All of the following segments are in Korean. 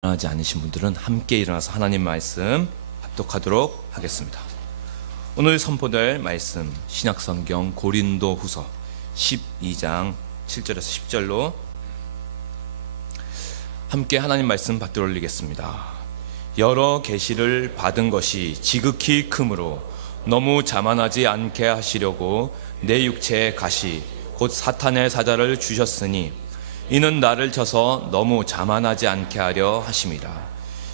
일어나지 않으신 분들은 함께 일어나서 하나님 말씀 합독하도록 하겠습니다. 오늘 선포될 말씀 신약성경 고린도후서 12장 7절에서 10절로 함께 하나님 말씀 받들어 올리겠습니다. 여러 계시를 받은 것이 지극히 크므로 너무 자만하지 않게 하시려고 내 육체의 가시 곧 사탄의 사자를 주셨으니 이는 나를 쳐서 너무 자만하지 않게 하려 하심이라.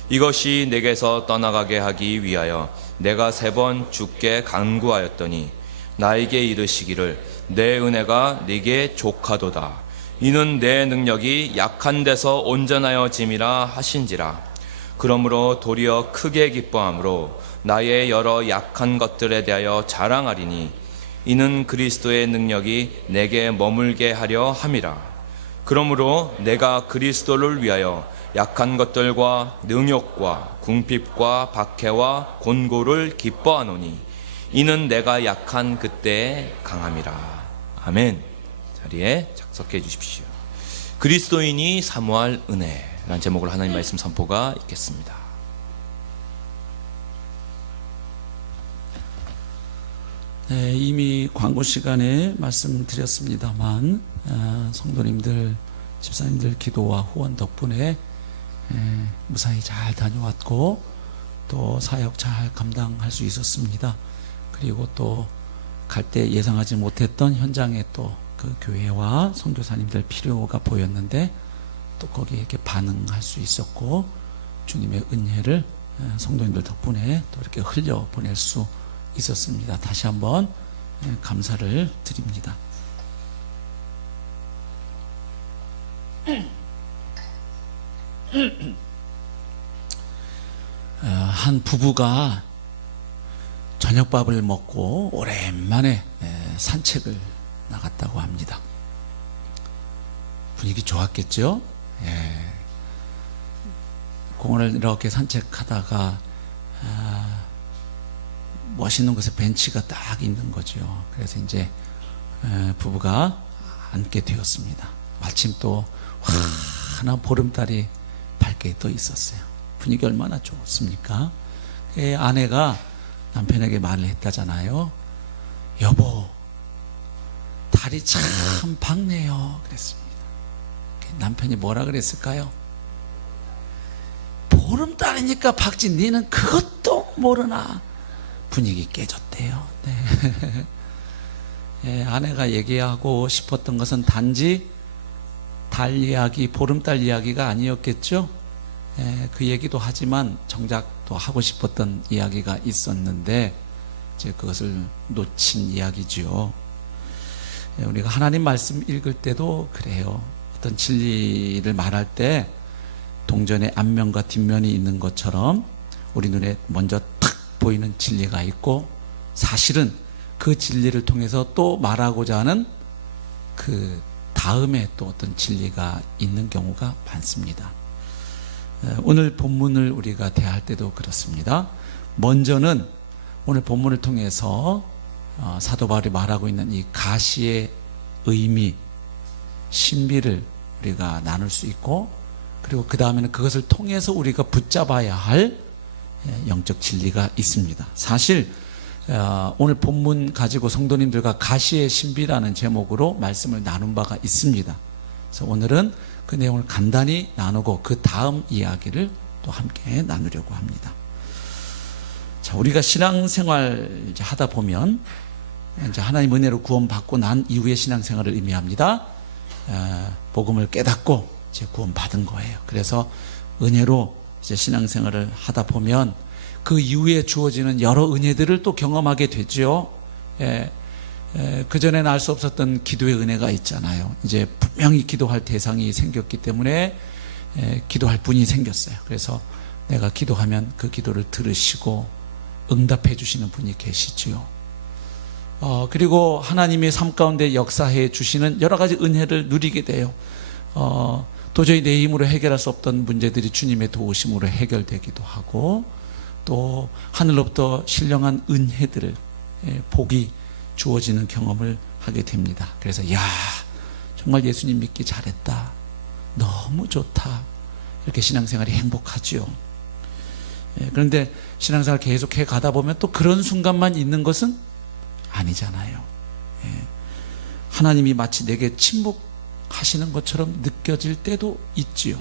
이것이 내게서 떠나가게 하기 위하여 내가 3번 주께 간구하였더니 나에게 이르시기를 내 은혜가 네게 족하도다. 이는 내 능력이 약한 데서 온전하여 짐이라 하신지라. 그러므로 도리어 크게 기뻐함으로 나의 여러 약한 것들에 대하여 자랑하리니 이는 그리스도의 능력이 내게 머물게 하려 함이라. 그러므로 내가 그리스도를 위하여 약한 것들과 능욕과 궁핍과 박해와 곤고를 기뻐하노니 이는 내가 약한 그때에 강함이라. 아멘. 자리에 작석해 주십시오. 그리스도인이 사모할 은혜라는 제목으로 하나님 말씀 선포가 있겠습니다. 네, 이미 광고 시간에 말씀드렸습니다만 성도님들, 집사님들 기도와 후원 덕분에 무사히 잘 다녀왔고 또 사역 잘 감당할 수 있었습니다. 그리고 또 갈 때 예상하지 못했던 현장에 또 그 교회와 선교사님들 필요가 보였는데 또 거기에 이렇게 반응할 수 있었고 주님의 은혜를 성도님들 덕분에 또 이렇게 흘려 보낼 수 있었습니다. 다시 한번 감사를 드립니다. 한 부부가 저녁밥을 먹고 오랜만에 산책을 나갔다고 합니다. 분위기 좋았겠죠? 공원을 이렇게 산책하다가 멋있는 곳에 벤치가 딱 있는 거죠. 그래서 이제 부부가 앉게 되었습니다. 마침 또 환한 보름달이 밝게 떠 있었어요. 분위기 얼마나 좋습니까? 아내가 남편에게 말을 했다잖아요. 여보, 달이 참 밝네요. 그랬습니다. 남편이 뭐라 그랬을까요? 보름달이니까 밝지 니는 그것도 모르나. 분위기 깨졌대요. 네. 아내가 얘기하고 싶었던 것은 단지 달 이야기, 보름달 이야기가 아니었겠죠. 그 얘기도 하지만 정작 또 하고 싶었던 이야기가 있었는데 이제 그것을 놓친 이야기죠. 우리가 하나님 말씀 읽을 때도 그래요. 어떤 진리를 말할 때 동전의 앞면과 뒷면이 있는 것처럼 우리 눈에 먼저 탁 보이는 진리가 있고 사실은 그 진리를 통해서 또 말하고자 하는 그 다음에 또 어떤 진리가 있는 경우가 많습니다. 오늘 본문을 우리가 대할 때도 그렇습니다. 먼저는 오늘 본문을 통해서 사도 바울이 말하고 있는 이 가시의 의미, 신비를 우리가 나눌 수 있고 그리고 그 다음에는 그것을 통해서 우리가 붙잡아야 할 영적 진리가 있습니다. 사실 오늘 본문 가지고 성도님들과 가시의 신비라는 제목으로 말씀을 나눈 바가 있습니다. 그래서 오늘은 그 내용을 간단히 나누고 그 다음 이야기를 또 함께 나누려고 합니다. 자, 우리가 신앙생활 이제 하다 보면 이제 하나님 은혜로 구원받고 난 이후의 신앙생활을 의미합니다. 복음을 깨닫고 이제 구원받은 거예요. 그래서 은혜로 이제 신앙생활을 하다 보면 그 이후에 주어지는 여러 은혜들을 또 경험하게 되죠. 그전에는 알 수 없었던 기도의 은혜가 있잖아요. 이제 분명히 기도할 대상이 생겼기 때문에 기도할 분이 생겼어요. 그래서 내가 기도하면 그 기도를 들으시고 응답해 주시는 분이 계시지요. 그리고 하나님의 삶 가운데 역사해 주시는 여러 가지 은혜를 누리게 돼요. 도저히 내 힘으로 해결할 수 없던 문제들이 주님의 도우심으로 해결되기도 하고 또 하늘로부터 신령한 은혜들을 복이 주어지는 경험을 하게 됩니다. 그래서 정말 예수님 믿기 잘했다. 너무 좋다. 이렇게 신앙생활이 행복하지요. 그런데 신앙생활 계속해 가다 보면 또 그런 순간만 있는 것은 아니잖아요. 하나님이 마치 내게 침묵하시는 것처럼 느껴질 때도 있지요.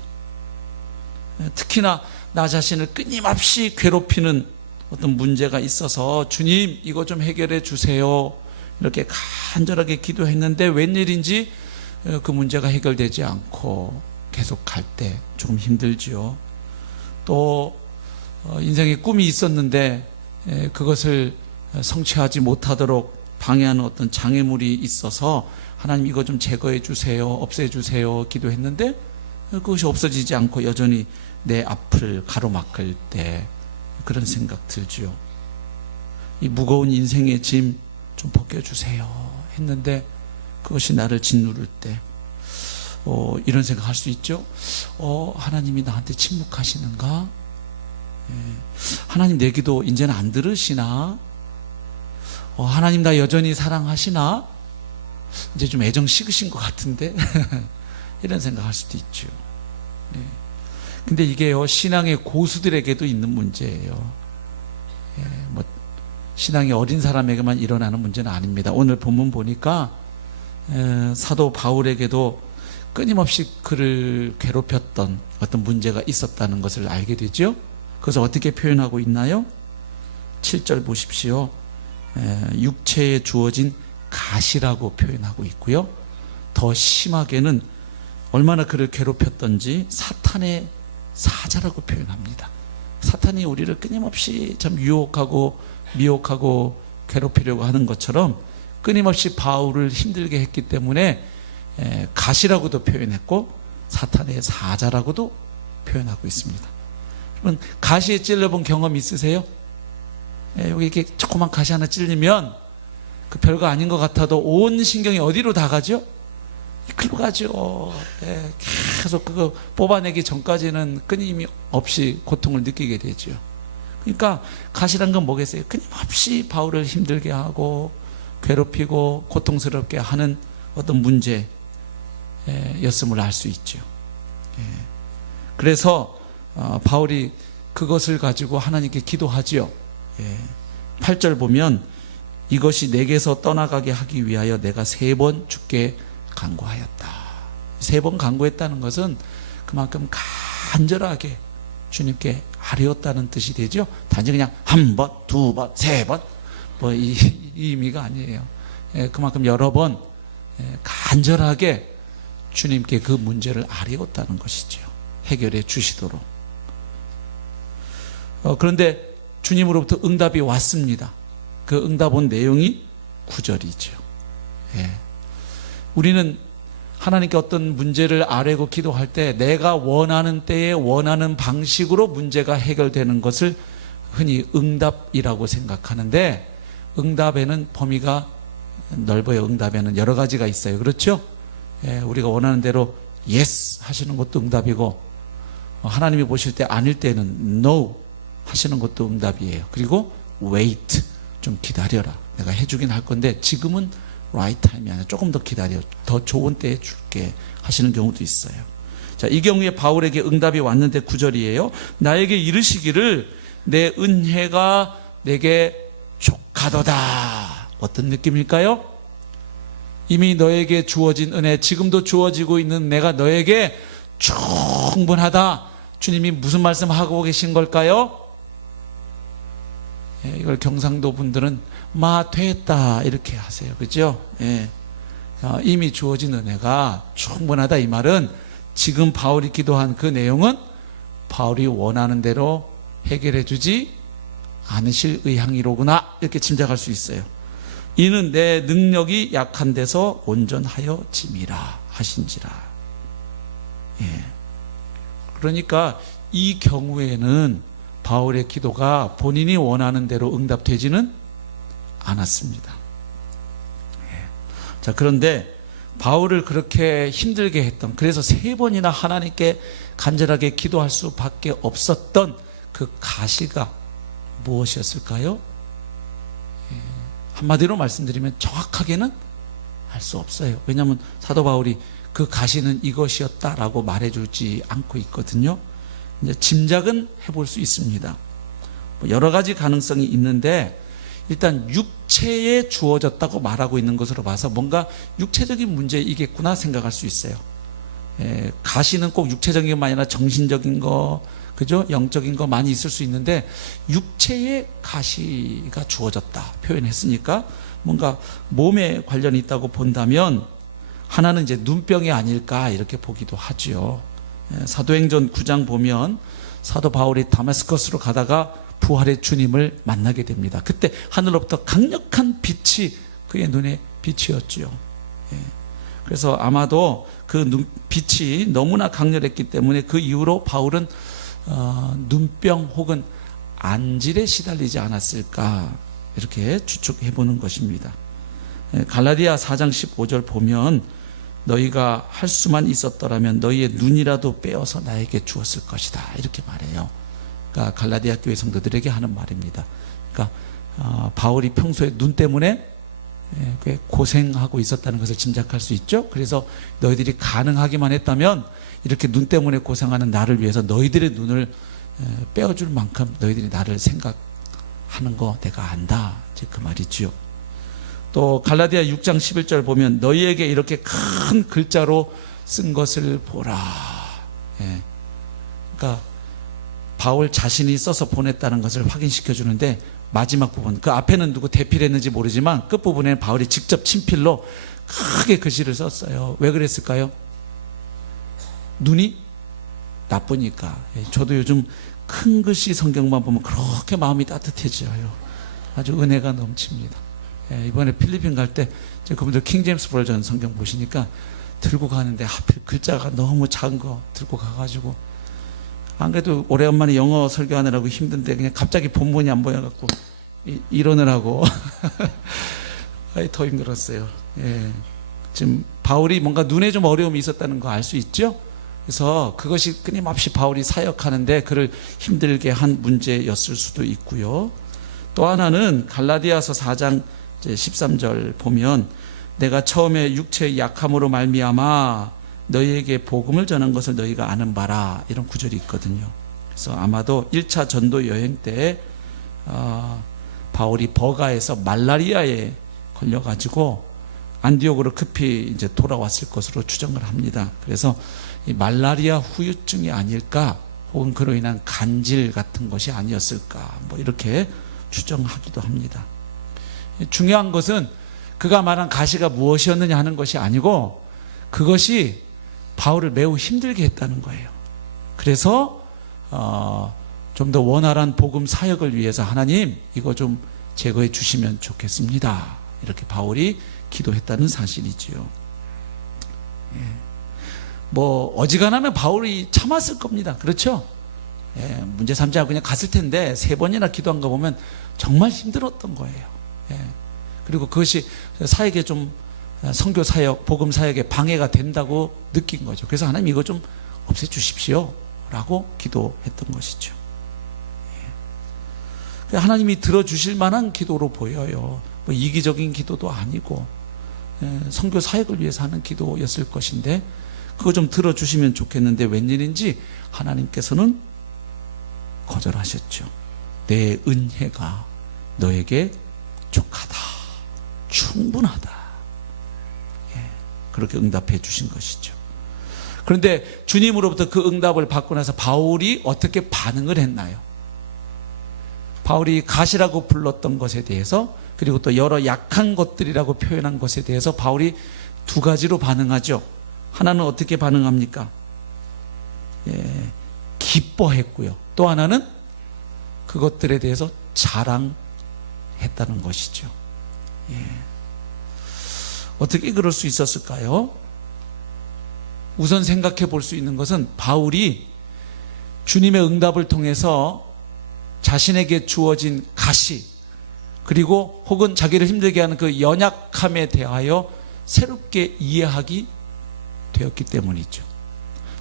특히나 나 자신을 끊임없이 괴롭히는 어떤 문제가 있어서 주님 이거 좀 해결해 주세요 이렇게 간절하게 기도했는데 웬일인지 그 문제가 해결되지 않고 계속 갈 때 조금 힘들지요. 또 인생에 꿈이 있었는데 그것을 성취하지 못하도록 방해하는 어떤 장애물이 있어서 하나님 이거 좀 제거해 주세요, 없애 주세요 기도했는데 그것이 없어지지 않고 여전히 내 앞을 가로막을 때 그런 생각 들지요. 이 무거운 인생의 짐 좀 벗겨주세요 했는데 그것이 나를 짓누를 때 이런 생각 할 수 있죠. 하나님이 나한테 침묵하시는가? 하나님 내 기도 이제는 안 들으시나? 하나님 나 여전히 사랑하시나? 이제 좀 애정 식으신 것 같은데 이런 생각 할 수도 있죠. 근데 이게요 신앙의 고수들에게도 있는 문제예요. 신앙이 어린 사람에게만 일어나는 문제는 아닙니다. 오늘 본문 보니까 사도 바울에게도 끊임없이 그를 괴롭혔던 어떤 문제가 있었다는 것을 알게 되죠. 그것을 어떻게 표현하고 있나요? 7절 보십시오. 육체에 주어진 가시라고 표현하고 있고요. 더 심하게는 얼마나 그를 괴롭혔던지 사탄의 사자라고 표현합니다. 사탄이 우리를 끊임없이 참 유혹하고 미혹하고 괴롭히려고 하는 것처럼 끊임없이 바울을 힘들게 했기 때문에 가시라고도 표현했고 사탄의 사자라고도 표현하고 있습니다. 여러분 가시에 찔려본 경험 있으세요? 여기 이렇게 조그만 가시 하나 찔리면 그 별거 아닌 것 같아도 온 신경이 어디로 다 가죠? 이끌로 가죠. 계속 그거 뽑아내기 전까지는 끊임없이 고통을 느끼게 되죠. 그러니까 가시란 건 뭐겠어요? 끊임없이 바울을 힘들게 하고 괴롭히고 고통스럽게 하는 어떤 문제였음을 알 수 있죠. 그래서 바울이 그것을 가지고 하나님께 기도하지요. 8절 보면 이것이 내게서 떠나가게 하기 위하여 내가 3번 주께 간구하였다. 3번 간구했다는 것은 그만큼 간절하게 주님께 아뢰었다는 뜻이 되죠. 단지 그냥 1번, 2번, 3번 이 의미가 아니에요. 그만큼 여러 번 간절하게 주님께 그 문제를 아뢰었다는 것이죠. 해결해 주시도록. 그런데 주님으로부터 응답이 왔습니다. 그 응답 온 내용이 9절이죠. 우리는 하나님께 어떤 문제를 아뢰고 기도할 때 내가 원하는 때에 원하는 방식으로 문제가 해결되는 것을 흔히 응답이라고 생각하는데 응답에는 범위가 넓어요. 응답에는 여러 가지가 있어요. 그렇죠? 우리가 원하는 대로 yes 하시는 것도 응답이고 하나님이 보실 때 아닐 때는 no 하시는 것도 응답이에요. 그리고 wait 좀 기다려라. 내가 해주긴 할 건데 지금은 right time이 아니라 조금 더 기다려. 더 좋은 때에 줄게 하시는 경우도 있어요. 자, 이 경우에 바울에게 응답이 왔는데 9절이에요. 나에게 이르시기를 내 은혜가 내게 족하도다. 어떤 느낌일까요? 이미 너에게 주어진 은혜, 지금도 주어지고 있는 내가 너에게 충분하다. 주님이 무슨 말씀하고 계신 걸까요? 이걸 경상도 분들은 됐다 이렇게 하세요. 그죠? 이미 주어진 은혜가 충분하다. 이 말은 지금 바울이 기도한 그 내용은 바울이 원하는 대로 해결해 주지 않으실 의향이로구나 이렇게 짐작할 수 있어요. 이는 내 능력이 약한 데서 온전하여 짐이라 하신지라. 그러니까 이 경우에는 바울의 기도가 본인이 원하는 대로 응답되지는 않았습니다. 자, 그런데 바울을 그렇게 힘들게 했던, 그래서 3번이나 하나님께 간절하게 기도할 수밖에 없었던 그 가시가 무엇이었을까요? 한마디로 말씀드리면 정확하게는 알 수 없어요. 왜냐하면 사도 바울이 그 가시는 이것이었다라고 말해주지 않고 있거든요. 이제 짐작은 해볼 수 있습니다. 뭐 여러 가지 가능성이 있는데 일단 육체에 주어졌다고 말하고 있는 것으로 봐서 뭔가 육체적인 문제이겠구나 생각할 수 있어요. 가시는 꼭 육체적인 것만 아니라 정신적인 거, 그죠? 영적인 거 많이 있을 수 있는데 육체에 가시가 주어졌다 표현했으니까 뭔가 몸에 관련이 있다고 본다면 하나는 이제 눈병이 아닐까 이렇게 보기도 하죠. 사도행전 9장 보면 사도 바울이 다메스커스로 가다가 부활의 주님을 만나게 됩니다. 그때 하늘로부터 강력한 빛이 그의 눈에 비치었죠. 그래서 아마도 그 빛이 너무나 강렬했기 때문에 그 이후로 바울은 눈병 혹은 안질에 시달리지 않았을까 이렇게 추측해 보는 것입니다. 갈라디아 4장 15절 보면 너희가 할 수만 있었더라면 너희의 눈이라도 빼어서 나에게 주었을 것이다 이렇게 말해요. 그러니까 갈라디아 교회 성도들에게 하는 말입니다. 그러니까 바울이 평소에 눈 때문에 꽤 고생하고 있었다는 것을 짐작할 수 있죠. 그래서 너희들이 가능하기만 했다면 이렇게 눈 때문에 고생하는 나를 위해서 너희들의 눈을 빼어줄 만큼 너희들이 나를 생각하는 거 내가 안다 이제 그 말이지요. 또 갈라디아 6장 11절 보면 너희에게 이렇게 큰 글자로 쓴 것을 보라. 그러니까 바울 자신이 써서 보냈다는 것을 확인시켜 주는데 마지막 부분, 그 앞에는 누구 대필했는지 모르지만 끝부분에는 바울이 직접 친필로 크게 글씨를 썼어요. 왜 그랬을까요? 눈이 나쁘니까. 저도 요즘 큰 글씨 성경만 보면 그렇게 마음이 따뜻해져요. 아주 은혜가 넘칩니다. 이번에 필리핀 갈 때 그분들 킹제임스 버전 성경 보시니까 들고 가는데 하필 글자가 너무 작은 거 들고 가가지고 안 그래도 오래간만에 영어 설교하느라고 힘든데 그냥 갑자기 본문이 안 보여갖고 이러느라고 더 힘들었어요. 지금 바울이 뭔가 눈에 좀 어려움이 있었다는 거 알 수 있죠? 그래서 그것이 끊임없이 바울이 사역하는데 그를 힘들게 한 문제였을 수도 있고요. 또 하나는 갈라디아서 4장 13절 보면 내가 처음에 육체의 약함으로 말미암아 너희에게 복음을 전한 것을 너희가 아는 바라 이런 구절이 있거든요. 그래서 아마도 1차 전도 여행 때 바울이 버가에서 말라리아에 걸려가지고 안디옥으로 급히 이제 돌아왔을 것으로 추정을 합니다. 그래서 이 말라리아 후유증이 아닐까 혹은 그로 인한 간질 같은 것이 아니었을까 뭐 이렇게 추정하기도 합니다. 중요한 것은 그가 말한 가시가 무엇이었느냐 하는 것이 아니고 그것이 바울을 매우 힘들게 했다는 거예요. 그래서 좀 더 원활한 복음 사역을 위해서 하나님 이거 좀 제거해 주시면 좋겠습니다. 이렇게 바울이 기도했다는 사실이지요. 뭐 어지간하면 바울이 참았을 겁니다. 그렇죠? 문제 삼지 않고 그냥 갔을 텐데 3번이나 기도한 거 보면 정말 힘들었던 거예요. 그리고 그것이 사역에 좀 선교 사역, 복음 사역에 방해가 된다고 느낀 거죠. 그래서 하나님 이거 좀 없애 주십시오 라고 기도했던 것이죠. 하나님이 들어주실 만한 기도로 보여요. 뭐 이기적인 기도도 아니고 선교 사역을 위해서 하는 기도였을 것인데 그거 좀 들어주시면 좋겠는데 웬일인지 하나님께서는 거절하셨죠. 내 은혜가 너에게 족하다, 충분하다. 그렇게 응답해 주신 것이죠. 그런데 주님으로부터 그 응답을 받고 나서 바울이 어떻게 반응을 했나요? 바울이 가시라고 불렀던 것에 대해서 그리고 또 여러 약한 것들이라고 표현한 것에 대해서 바울이 2가지로 반응하죠. 하나는 어떻게 반응합니까? 기뻐했고요. 또 하나는 그것들에 대해서 자랑했다는 것이죠. 어떻게 그럴 수 있었을까요? 우선 생각해 볼 수 있는 것은 바울이 주님의 응답을 통해서 자신에게 주어진 가시 그리고 혹은 자기를 힘들게 하는 그 연약함에 대하여 새롭게 이해하기 되었기 때문이죠.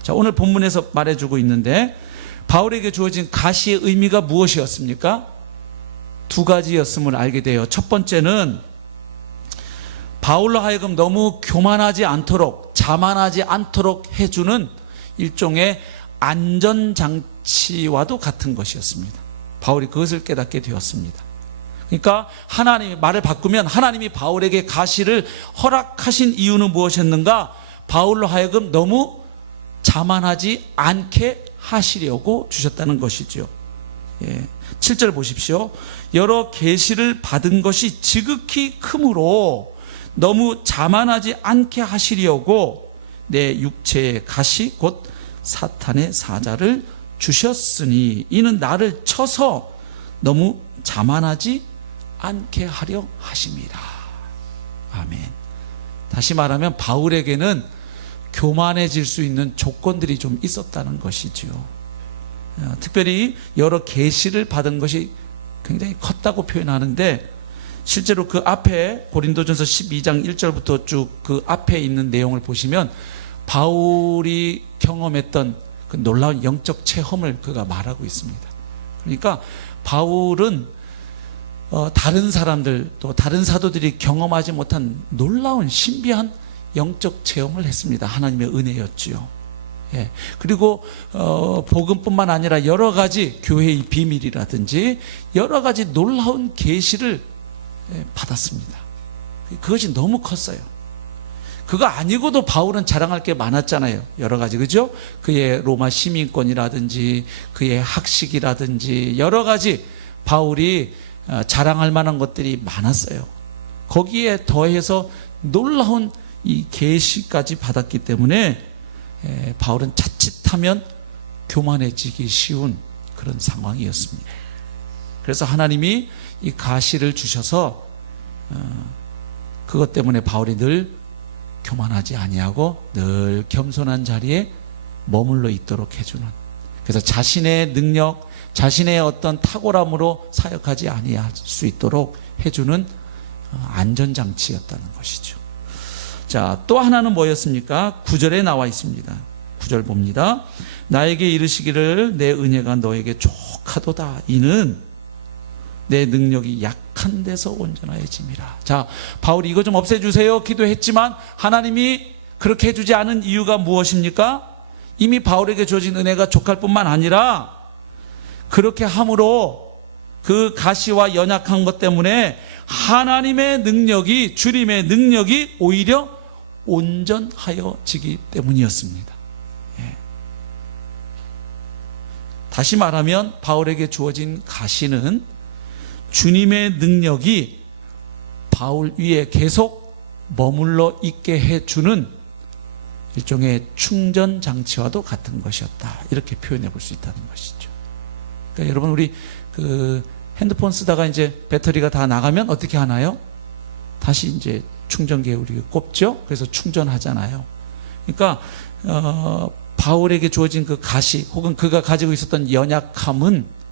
자, 오늘 본문에서 말해주고 있는데 바울에게 주어진 가시의 의미가 무엇이었습니까? 2가지였음을 알게 돼요. 첫 번째는 바울로 하여금 너무 교만하지 않도록 자만하지 않도록 해주는 일종의 안전장치와도 같은 것이었습니다. 바울이 그것을 깨닫게 되었습니다. 그러니까 하나님이 말을 바꾸면 하나님이 바울에게 가시를 허락하신 이유는 무엇이었는가? 바울로 하여금 너무 자만하지 않게 하시려고 주셨다는 것이죠. 7절 보십시오. 여러 계시를 받은 것이 지극히 크므로 너무 자만하지 않게 하시려고 내 육체의 가시 곧 사탄의 사자를 주셨으니 이는 나를 쳐서 너무 자만하지 않게 하려 하심이라. 아멘. 다시 말하면 바울에게는 교만해질 수 있는 조건들이 좀 있었다는 것이죠. 특별히 여러 계시를 받은 것이 굉장히 컸다고 표현하는데 실제로 그 앞에 고린도전서 12장 1절부터 쭉 그 앞에 있는 내용을 보시면 바울이 경험했던 그 놀라운 영적 체험을 그가 말하고 있습니다. 그러니까 바울은 다른 사람들 또 다른 사도들이 경험하지 못한 놀라운 신비한 영적 체험을 했습니다. 하나님의 은혜였지요. 그리고 복음뿐만 아니라 여러 가지 교회의 비밀이라든지 여러 가지 놀라운 계시를 받았습니다. 그것이 너무 컸어요. 그거 아니고도 바울은 자랑할 게 많았잖아요. 여러 가지, 그죠? 그의 로마 시민권이라든지 그의 학식이라든지 여러 가지 바울이 자랑할 만한 것들이 많았어요. 거기에 더해서 놀라운 이 계시까지 받았기 때문에 바울은 자칫하면 교만해지기 쉬운 그런 상황이었습니다. 그래서 하나님이 이 가시를 주셔서 그것 때문에 바울이 늘 교만하지 아니하고 늘 겸손한 자리에 머물러 있도록 해주는, 그래서 자신의 능력, 자신의 어떤 탁월함으로 사역하지 아니할 수 있도록 해주는 안전장치였다는 것이죠. 자, 또 하나는 뭐였습니까? 9절에 나와 있습니다. 9절 봅니다. 나에게 이르시기를 내 은혜가 너에게 족하도다. 이는 내 능력이 약한 데서 온전하여짐이라. 자, 바울이 이거 좀 없애주세요 기도했지만 하나님이 그렇게 해주지 않은 이유가 무엇입니까? 이미 바울에게 주어진 은혜가 족할 뿐만 아니라 그렇게 함으로 그 가시와 연약한 것 때문에 하나님의 능력이, 주님의 능력이 오히려 온전하여지기 때문이었습니다. 다시 말하면 바울에게 주어진 가시는 주님의 능력이 바울 위에 계속 머물러 있게 해주는 일종의 충전 장치와도 같은 것이었다. 이렇게 표현해 볼 수 있다는 것이죠. 그러니까 여러분, 우리 그 핸드폰 쓰다가 이제 배터리가 다 나가면 어떻게 하나요? 다시 이제 충전기에 우리가 꼽죠. 그래서 충전하잖아요. 그러니까 바울에게 주어진 그 가시 혹은 그가 가지고 있었던 연약함은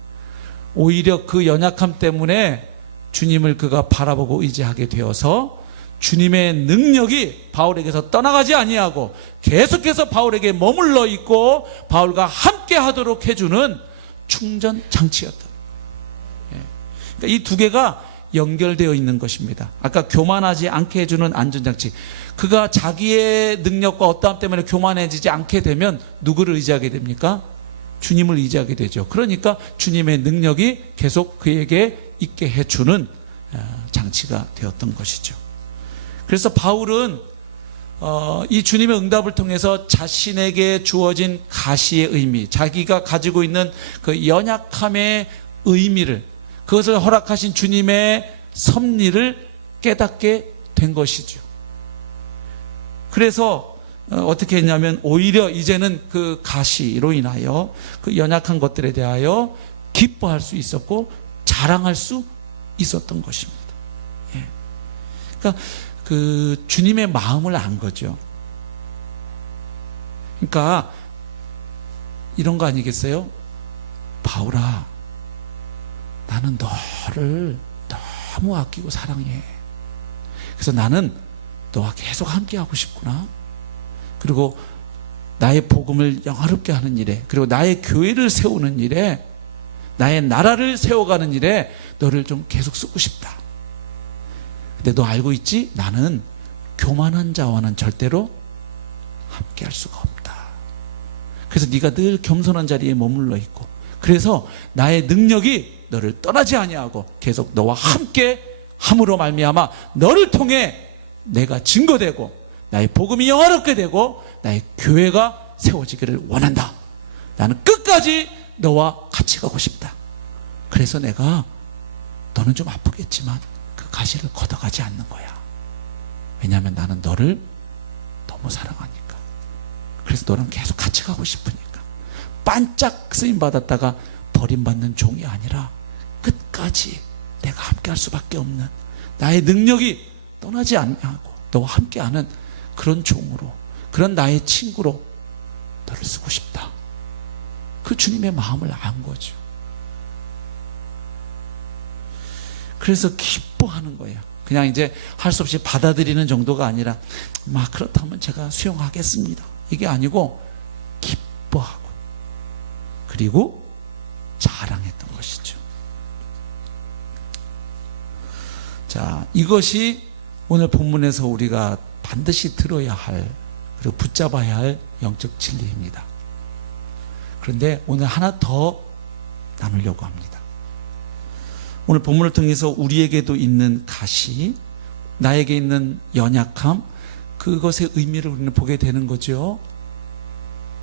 오히려 그 연약함 때문에 주님을 그가 바라보고 의지하게 되어서 주님의 능력이 바울에게서 떠나가지 아니하고 계속해서 바울에게 머물러 있고 바울과 함께 하도록 해주는 충전 장치였다. 그러니까 이 두 개가 연결되어 있는 것입니다. 아까 교만하지 않게 해주는 안전장치. 그가 자기의 능력과 어떠함 때문에 교만해지지 않게 되면 누구를 의지하게 됩니까? 주님을 의지하게 되죠. 그러니까 주님의 능력이 계속 그에게 있게 해주는 장치가 되었던 것이죠. 그래서 바울은 이 주님의 응답을 통해서 자신에게 주어진 가시의 의미, 자기가 가지고 있는 그 연약함의 의미를, 그것을 허락하신 주님의 섭리를 깨닫게 된 것이죠. 그래서 어떻게 했냐면 오히려 이제는 그 가시로 인하여 그 연약한 것들에 대하여 기뻐할 수 있었고 자랑할 수 있었던 것입니다. 그러니까 그 주님의 마음을 안 거죠. 그러니까 이런 거 아니겠어요? 바울아, 나는 너를 너무 아끼고 사랑해. 그래서 나는 너와 계속 함께하고 싶구나. 그리고 나의 복음을 영화롭게 하는 일에, 그리고 나의 교회를 세우는 일에, 나의 나라를 세워가는 일에 너를 좀 계속 쓰고 싶다. 근데 너 알고 있지? 나는 교만한 자와는 절대로 함께할 수가 없다. 그래서 네가 늘 겸손한 자리에 머물러 있고, 그래서 나의 능력이 너를 떠나지 아니하고 계속 너와 함께 함으로 말미암아 너를 통해 내가 증거되고 나의 복음이 영화롭게 되고 나의 교회가 세워지기를 원한다. 나는 끝까지 너와 같이 가고 싶다. 그래서 내가 너는 좀 아프겠지만 그 가시를 걷어가지 않는 거야. 왜냐하면 나는 너를 너무 사랑하니까. 그래서 너랑 계속 같이 가고 싶으니까. 반짝 쓰임 받았다가 버림받는 종이 아니라 끝까지 내가 함께할 수밖에 없는, 나의 능력이 떠나지 않고 너와 함께하는 그런 종으로, 그런 나의 친구로 너를 쓰고 싶다. 그 주님의 마음을 안 거죠. 그래서 기뻐하는 거예요. 그냥 이제 할 수 없이 받아들이는 정도가 아니라 막 그렇다면 제가 수용하겠습니다, 이게 아니고 기뻐하고 그리고 자랑했던 것이죠. 자, 이것이 오늘 본문에서 우리가 반드시 들어야 할, 그리고 붙잡아야 할 영적 진리입니다. 그런데 오늘 하나 더 나누려고 합니다. 오늘 본문을 통해서 우리에게도 있는 가시, 나에게 있는 연약함, 그것의 의미를 우리는 보게 되는 거죠.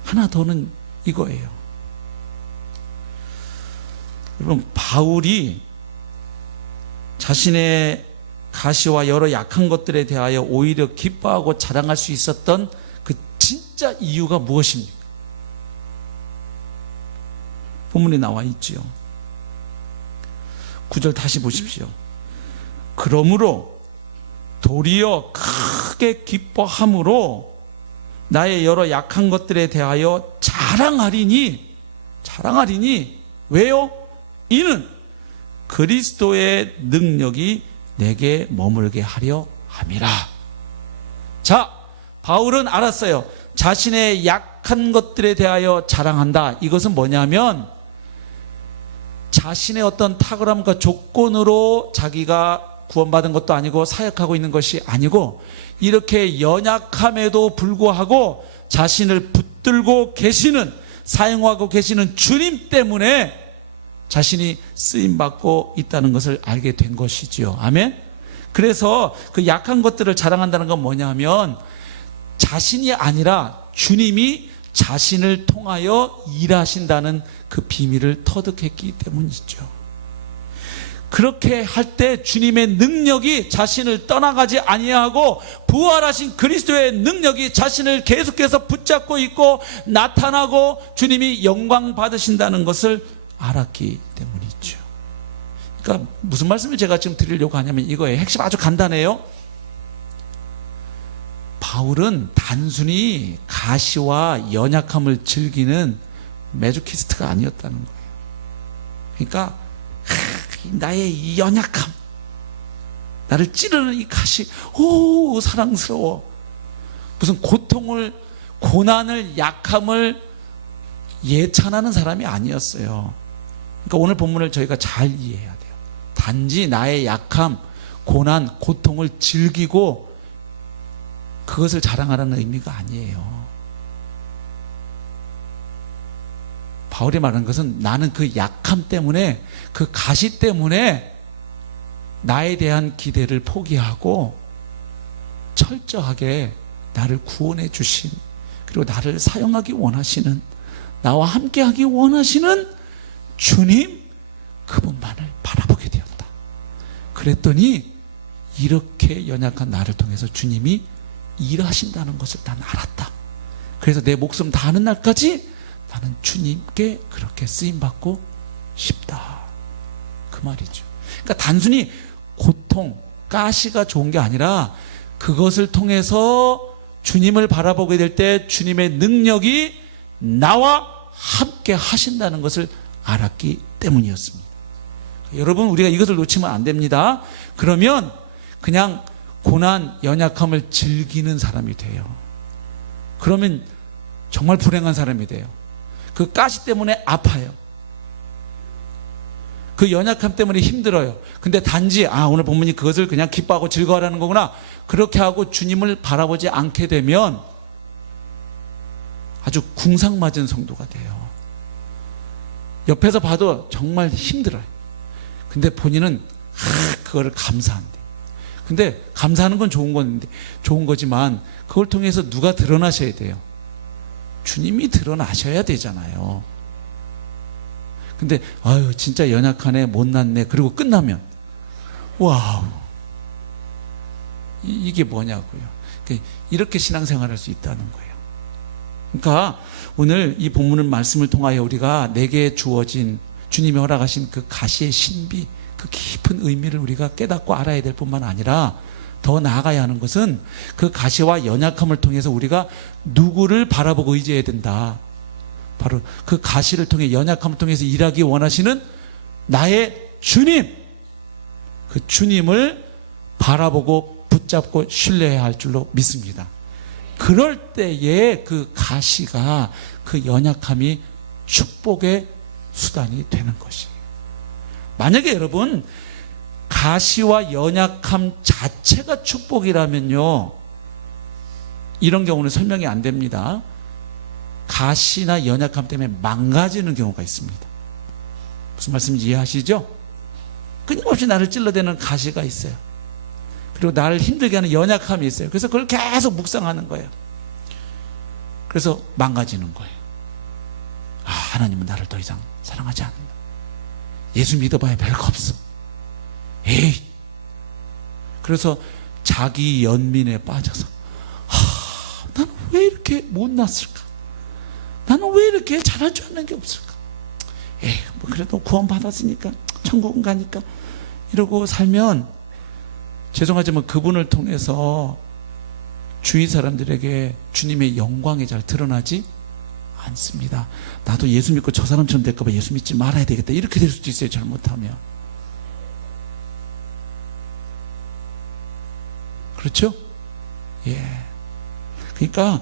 하나 더는 이거예요. 여러분, 바울이 자신의 가시와 여러 약한 것들에 대하여 오히려 기뻐하고 자랑할 수 있었던 그 진짜 이유가 무엇입니까? 본문에 나와 있지요. 9절 다시 보십시오. 그러므로 도리어 크게 기뻐함으로 나의 여러 약한 것들에 대하여 자랑하리니. 왜요? 이는 그리스도의 능력이 내게 머물게 하려 함이라. 자, 바울은 알았어요. 자신의 약한 것들에 대하여 자랑한다. 이것은 뭐냐면 자신의 어떤 탁월함과 조건으로 자기가 구원받은 것도 아니고 사역하고 있는 것이 아니고, 이렇게 연약함에도 불구하고 자신을 붙들고 계시는, 사용하고 계시는 주님 때문에 자신이 쓰임받고 있다는 것을 알게 된 것이지요. 아멘? 그래서 그 약한 것들을 자랑한다는 건 뭐냐면 자신이 아니라 주님이 자신을 통하여 일하신다는 그 비밀을 터득했기 때문이죠. 그렇게 할 때 주님의 능력이 자신을 떠나가지 아니하고 부활하신 그리스도의 능력이 자신을 계속해서 붙잡고 있고 나타나고 주님이 영광 받으신다는 것을 알았기 때문이죠. 그러니까 무슨 말씀을 제가 지금 드리려고 하냐면 이거예요. 핵심 아주 간단해요. 바울은 단순히 가시와 연약함을 즐기는 메조키스트가 아니었다는 거예요. 그러니까 나의 이 연약함, 나를 찌르는 이 가시, 오 사랑스러워. 무슨 고통을, 고난을, 약함을 예찬하는 사람이 아니었어요. 그러니까 오늘 본문을 저희가 잘 이해해야 돼요. 단지 나의 약함, 고난, 고통을 즐기고 그것을 자랑하라는 의미가 아니에요. 바울이 말하는 것은 나는 그 약함 때문에, 그 가시 때문에 나에 대한 기대를 포기하고 철저하게 나를 구원해 주신, 그리고 나를 사용하기 원하시는, 나와 함께하기 원하시는 주님, 그분만을 바라보게 되었다. 그랬더니 이렇게 연약한 나를 통해서 주님이 일하신다는 것을 난 알았다. 그래서 내 목숨 다하는 날까지 나는 주님께 그렇게 쓰임받고 싶다. 그 말이죠. 그러니까 단순히 고통, 가시가 좋은 게 아니라 그것을 통해서 주님을 바라보게 될 때 주님의 능력이 나와 함께 하신다는 것을 알았기 때문이었습니다. 여러분, 우리가 이것을 놓치면 안 됩니다. 그러면 그냥 고난, 연약함을 즐기는 사람이 돼요. 그러면 정말 불행한 사람이 돼요. 그 가시 때문에 아파요. 그 연약함 때문에 힘들어요. 근데 단지 오늘 본문이 그것을 그냥 기뻐하고 즐거워하라는 거구나, 그렇게 하고 주님을 바라보지 않게 되면 아주 궁상맞은 성도가 돼요. 옆에서 봐도 정말 힘들어요. 근데 본인은 그거를 감사한대. 근데 감사하는 건 좋은 거지만 그걸 통해서 누가 드러나셔야 돼요? 주님이 드러나셔야 되잖아요. 근데 아유 진짜 연약하네, 못났네, 그리고 끝나면 와우, 이게 뭐냐고요. 이렇게 신앙생활할 수 있다는 거예요. 그러니까 오늘 이 본문을 말씀을 통하여 우리가 내게 주어진 주님이 허락하신 그 가시의 신비, 그 깊은 의미를 우리가 깨닫고 알아야 될 뿐만 아니라 더 나아가야 하는 것은 그 가시와 연약함을 통해서 우리가 누구를 바라보고 의지해야 된다. 바로 그 가시를 통해, 연약함을 통해서 일하기 원하시는 나의 주님, 그 주님을 바라보고 붙잡고 신뢰해야 할 줄로 믿습니다. 그럴 때에 그 가시가, 그 연약함이 축복의 수단이 되는 것이에요. 만약에 여러분 가시와 연약함 자체가 축복이라면요, 이런 경우는 설명이 안 됩니다. 가시나 연약함 때문에 망가지는 경우가 있습니다. 무슨 말씀인지 이해하시죠? 끊임없이 나를 찔러대는 가시가 있어요. 그리고 나를 힘들게 하는 연약함이 있어요. 그래서 그걸 계속 묵상하는 거예요. 그래서 망가지는 거예요. 아, 하나님은 나를 더 이상 사랑하지 않는다. 예수 믿어봐야 별거 없어. 에이. 그래서 자기 연민에 빠져서 나는 왜 이렇게 못났을까? 나는 왜 이렇게 잘할 줄 아는 게 없을까? 에이, 뭐 그래도 구원 받았으니까 천국은 가니까 이러고 살면 죄송하지만 그분을 통해서 주위 사람들에게 주님의 영광이 잘 드러나지 않습니다. 나도 예수 믿고 저 사람처럼 될까 봐 예수 믿지 말아야 되겠다, 이렇게 될 수도 있어요. 잘못하면. 그렇죠? 예. 그러니까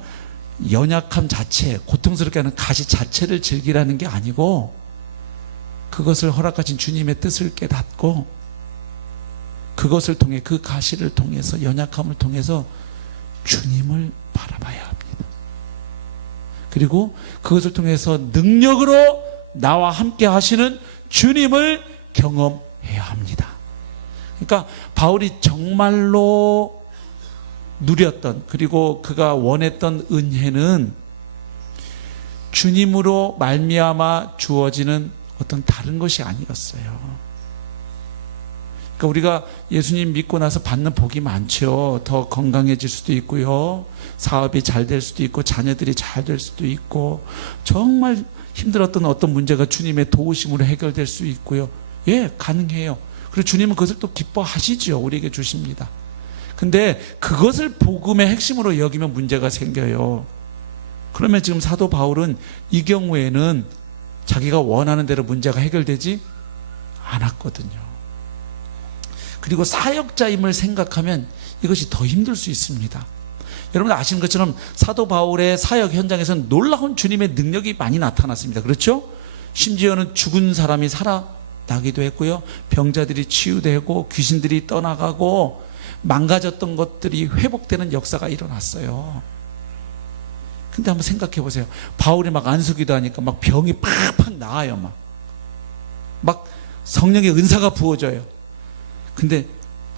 연약함 자체, 고통스럽게 하는 가시 자체를 즐기라는 게 아니고 그것을 허락하신 주님의 뜻을 깨닫고 그것을 통해, 그 가시를 통해서, 연약함을 통해서 주님을 바라봐야 합니다. 그리고 그것을 통해서 능력으로 나와 함께 하시는 주님을 경험해야 합니다. 그러니까 바울이 정말로 누렸던, 그리고 그가 원했던 은혜는 주님으로 말미암아 주어지는 어떤 다른 것이 아니었어요. 그러니까 우리가 예수님 믿고 나서 받는 복이 많죠. 더 건강해질 수도 있고요, 사업이 잘 될 수도 있고, 자녀들이 잘 될 수도 있고, 정말 힘들었던 어떤 문제가 주님의 도우심으로 해결될 수 있고요. 예, 가능해요. 그리고 주님은 그것을 또 기뻐하시죠. 우리에게 주십니다. 근데 그것을 복음의 핵심으로 여기면 문제가 생겨요. 그러면 지금 사도 바울은 이 경우에는 자기가 원하는 대로 문제가 해결되지 않았거든요. 그리고 사역자임을 생각하면 이것이 더 힘들 수 있습니다. 여러분 아시는 것처럼 사도 바울의 사역 현장에서는 놀라운 주님의 능력이 많이 나타났습니다. 그렇죠? 심지어는 죽은 사람이 살아나기도 했고요, 병자들이 치유되고 귀신들이 떠나가고 망가졌던 것들이 회복되는 역사가 일어났어요. 근데 한번 생각해 보세요. 바울이 막 안수기도 하니까 막 병이 팍팍 나아요. 막 성령의 은사가 부어져요. 근데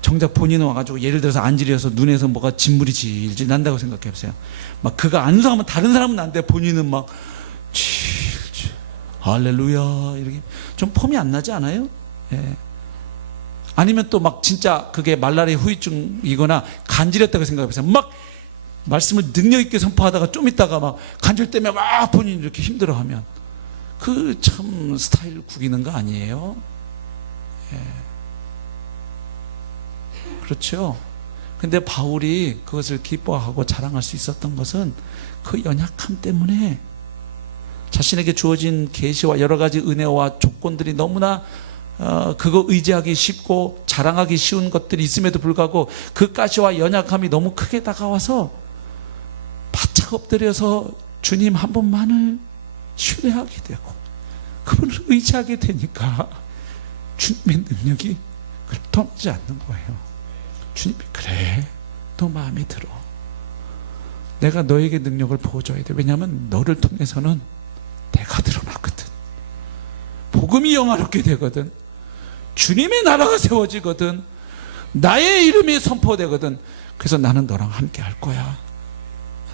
정작 본인은 와가지고 예를 들어서 안질려서 눈에서 뭐가 진물이 질질 난다고 생각해 보세요. 막 그가 안수하면 다른 사람은 안 돼. 본인은 막 질질 할렐루야 이렇게 좀 폼이 안 나지 않아요? 예. 아니면 또 막 진짜 그게 말라리아 후유증이거나 간질렸다고 생각해 보세요. 막 말씀을 능력 있게 선포하다가 좀 있다가 막 간질 때문에 막 본인이 이렇게 힘들어하면 그 참 스타일 구기는 거 아니에요? 예. 그렇죠? 근데 바울이 그것을 기뻐하고 자랑할 수 있었던 것은 그 연약함 때문에 자신에게 주어진 계시와 여러 가지 은혜와 조건들이 너무나 그거 의지하기 쉽고 자랑하기 쉬운 것들이 있음에도 불구하고 그 가시와 연약함이 너무 크게 다가와서 바짝 엎드려서 주님 한 분만을 신뢰하게 되고 그분을 의지하게 되니까 주님의 능력이 떠나지 않는 거예요. 주님이 그래, 너 마음에 들어. 내가 너에게 능력을 부어줘야 돼. 왜냐하면 너를 통해서는 내가 드러나거든. 복음이 영화롭게 되거든. 주님의 나라가 세워지거든. 나의 이름이 선포되거든. 그래서 나는 너랑 함께 할 거야.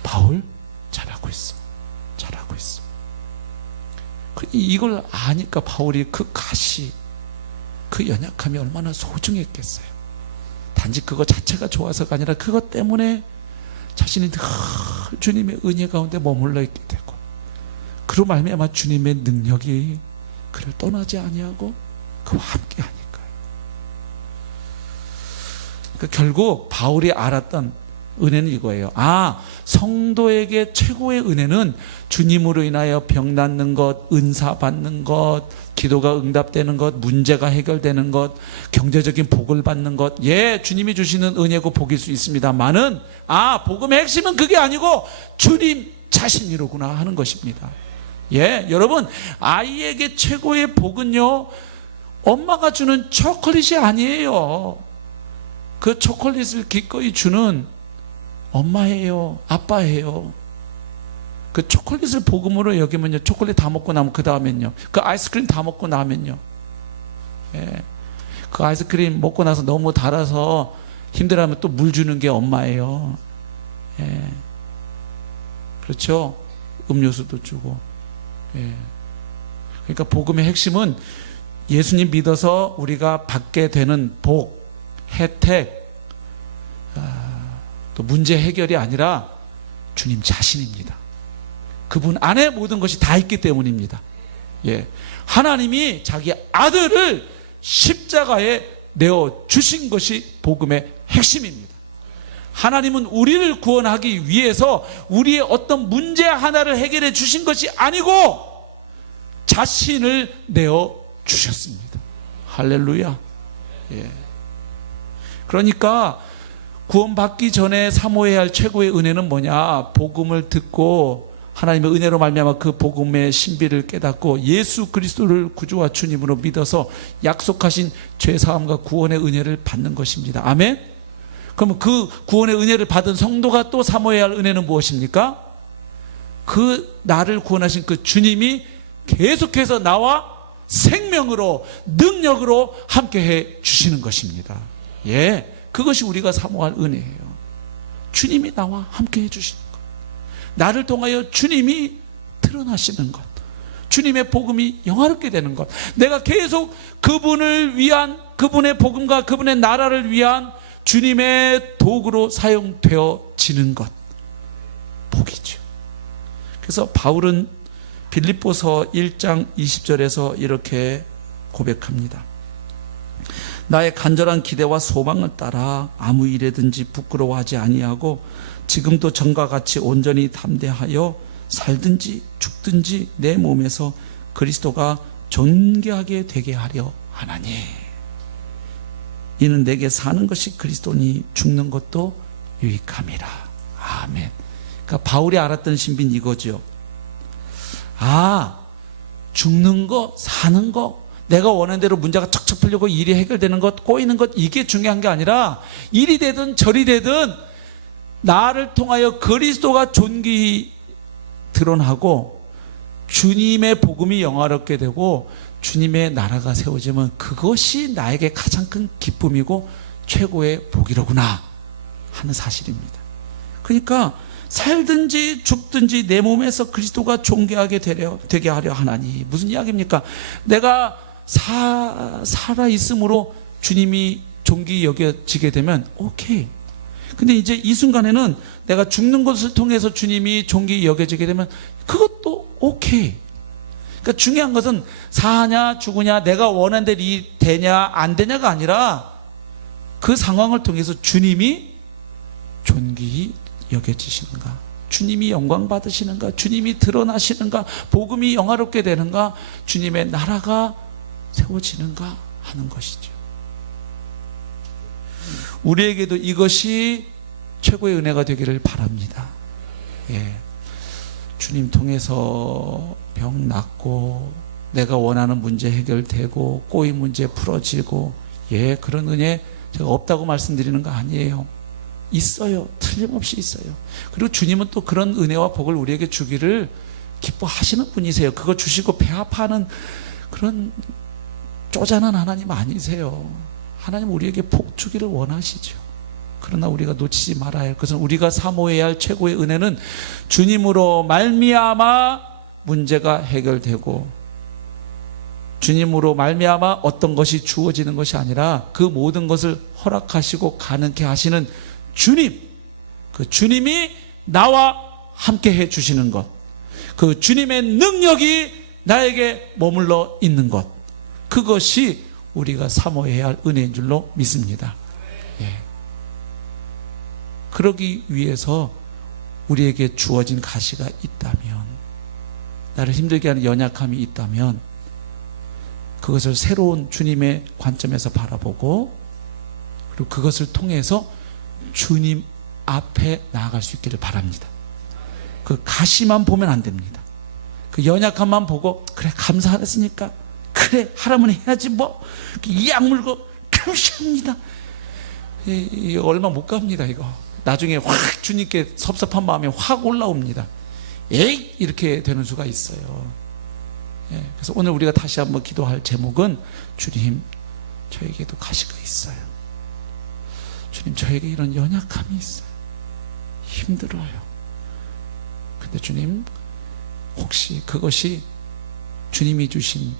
바울 잘하고 있어. 잘하고 있어. 이걸 아니까 바울이 그 가시, 그 연약함이 얼마나 소중했겠어요. 단지 그거 자체가 좋아서가 아니라 그것 때문에 자신이 늘 주님의 은혜 가운데 머물러 있게 되고, 그로 말미암아 주님의 능력이 그를 떠나지 아니하고 그와 함께 하니까요. 그러니까 결국 바울이 알았던 은혜는 이거예요. 성도에게 최고의 은혜는 주님으로 인하여 병 낫는 것, 은사 받는 것, 기도가 응답되는 것, 문제가 해결되는 것, 경제적인 복을 받는 것. 예, 주님이 주시는 은혜고 복일 수 있습니다만은 복음의 핵심은 그게 아니고 주님 자신이로구나 하는 것입니다. 예, 여러분, 아이에게 최고의 복은요, 엄마가 주는 초콜릿이 아니에요. 그 초콜릿을 기꺼이 주는 엄마예요, 아빠예요. 그 초콜릿을 복음으로 여기면요, 초콜릿 다 먹고 나면 그 다음엔요, 그 아이스크림 다 먹고 나면요, 예, 그 아이스크림 먹고 나서 너무 달아서 힘들어하면 또 물 주는 게 엄마예요. 예, 그렇죠. 음료수도 주고. 예. 그러니까 복음의 핵심은 예수님 믿어서 우리가 받게 되는 복, 혜택, 또 문제 해결이 아니라 주님 자신입니다. 그분 안에 모든 것이 다 있기 때문입니다. 예. 하나님이 자기 아들을 십자가에 내어 주신 것이 복음의 핵심입니다. 하나님은 우리를 구원하기 위해서 우리의 어떤 문제 하나를 해결해 주신 것이 아니고 자신을 내어 주셨습니다. 할렐루야. 예. 그러니까 구원받기 전에 사모해야 할 최고의 은혜는 뭐냐? 복음을 듣고 하나님의 은혜로 말미암아 그 복음의 신비를 깨닫고 예수 그리스도를 구주와 주님으로 믿어서 약속하신 죄사함과 구원의 은혜를 받는 것입니다. 아멘? 그러면 그 구원의 은혜를 받은 성도가 또 사모해야 할 은혜는 무엇입니까? 그 나를 구원하신 그 주님이 계속해서 나와 생명으로, 능력으로 함께해 주시는 것입니다. 예, 그것이 우리가 사모할 은혜예요. 주님이 나와 함께해 주시는 것, 나를 통하여 주님이 드러나시는 것, 주님의 복음이 영화롭게 되는 것, 내가 계속 그분을 위한, 그분의 복음과 그분의 나라를 위한 주님의 도구로 사용되어지는 것, 복이죠. 그래서 바울은 빌립보서 1장 20절에서 이렇게 고백합니다. 나의 간절한 기대와 소망을 따라 아무 일에든지 부끄러워하지 아니하고 지금도 전과 같이 온전히 담대하여 살든지 죽든지 내 몸에서 그리스도가 존귀하게 되게 하려 하나니, 이는 내게 사는 것이 그리스도니 죽는 것도 유익함이라. 아멘. 그러니까 바울이 알았던 신비는 이거죠. 죽는 거, 사는 거, 내가 원하는 대로 문제가 척척 풀리고 일이 해결되는 것, 꼬이는 것, 이게 중요한 게 아니라 일이 되든 저리 되든 나를 통하여 그리스도가 존귀히 드러나고 주님의 복음이 영화롭게 되고 주님의 나라가 세워지면 그것이 나에게 가장 큰 기쁨이고 최고의 복이로구나 하는 사실입니다. 그러니까 살든지 죽든지 내 몸에서 그리스도가 존귀하게 되게 하려 하나니, 무슨 이야기입니까? 내가 살아있음으로 주님이 존귀히 여겨지게 되면 오케이. 근데 이제 이 순간에는 내가 죽는 것을 통해서 주님이 존귀히 여겨지게 되면 그것도 오케이. 그러니까 중요한 것은 사냐 죽으냐, 내가 원하는 대로 이 되냐 안 되냐가 아니라 그 상황을 통해서 주님이 존귀히 여겨지시는가, 주님이 영광 받으시는가, 주님이 드러나시는가, 복음이 영화롭게 되는가, 주님의 나라가 세워지는가 하는 것이죠. 우리에게도 이것이 최고의 은혜가 되기를 바랍니다. 예. 주님 통해서 병 낫고 내가 원하는 문제 해결되고 꼬인 문제 풀어지고, 예, 그런 은혜 제가 없다고 말씀드리는 거 아니에요. 있어요. 틀림없이 있어요. 그리고 주님은 또 그런 은혜와 복을 우리에게 주기를 기뻐하시는 분이세요. 그거 주시고 배아파하는 그런 쪼잔한 하나님 아니세요. 하나님 우리에게 복 주기를 원하시죠. 그러나 우리가 놓치지 말아야 할 것은, 우리가 사모해야 할 최고의 은혜는 주님으로 말미암아 문제가 해결되고, 주님으로 말미암아 어떤 것이 주어지는 것이 아니라 그 모든 것을 허락하시고 가능케 하시는 주님, 그 주님이 나와 함께 해 주시는 것, 그 주님의 능력이 나에게 머물러 있는 것, 그것이 우리가 사모해야 할 은혜인 줄로 믿습니다. 예. 그러기 위해서 우리에게 주어진 가시가 있다면, 나를 힘들게 하는 연약함이 있다면 그것을 새로운 주님의 관점에서 바라보고, 그리고 그것을 통해서 주님 앞에 나아갈 수 있기를 바랍니다. 그 가시만 보면 안 됩니다. 그 연약함만 보고 그래 감사했으니까 그래 하라면 해야지 뭐 이 악물고 감사합니다. 얼마 못 갑니다. 이거 나중에 확 주님께 섭섭한 마음이 확 올라옵니다. 에이 이렇게 되는 수가 있어요. 예, 그래서 오늘 우리가 다시 한번 기도할 제목은, 주님 저에게도 가시가 있어요. 주님 저에게 이런 연약함이 있어요. 힘들어요. 근데 주님 혹시 그것이 주님이 주신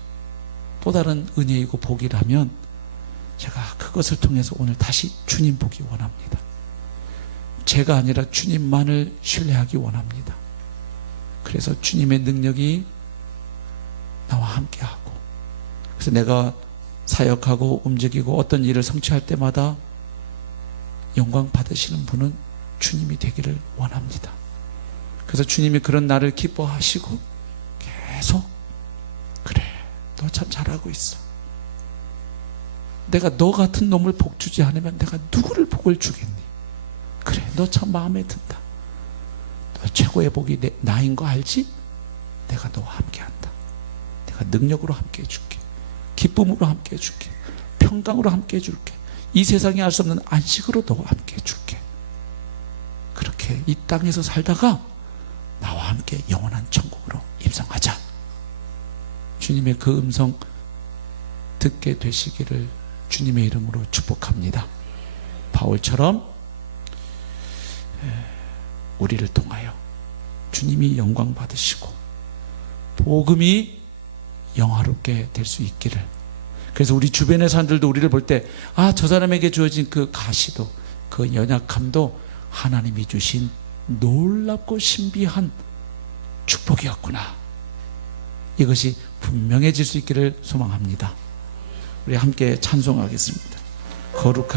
또 다른 은혜이고 복이라면 제가 그것을 통해서 오늘 다시 주님 보기 원합니다. 제가 아니라 주님만을 신뢰하기 원합니다. 그래서 주님의 능력이 나와 함께하고, 그래서 내가 사역하고 움직이고 어떤 일을 성취할 때마다 영광 받으시는 분은 주님이 되기를 원합니다. 그래서 주님이 그런 나를 기뻐하시고 계속 그래 너 참 잘하고 있어. 내가 너 같은 놈을 복 주지 않으면 내가 누구를 복을 주겠니? 그래 너 참 마음에 든다. 너 최고의 복이 나인 거 알지? 내가 너와 함께한다. 내가 능력으로 함께 해줄게. 기쁨으로 함께 해줄게. 평강으로 함께 해줄게. 이 세상이 알 수 없는 안식으로 너와 함께 해줄게. 그렇게 이 땅에서 살다가 나와 함께 영원한 천국으로 입성하자. 주님의 그 음성 듣게 되시기를 주님의 이름으로 축복합니다. 바울처럼 우리를 통하여 주님이 영광 받으시고 복음이 영화롭게 될 수 있기를. 그래서 우리 주변의 사람들도 우리를 볼 때, 아, 저 사람에게 주어진 그 가시도, 그 연약함도 하나님이 주신 놀랍고 신비한 축복이었구나, 이것이 분명해질 수 있기를 소망합니다. 우리 함께 찬송하겠습니다. 거룩한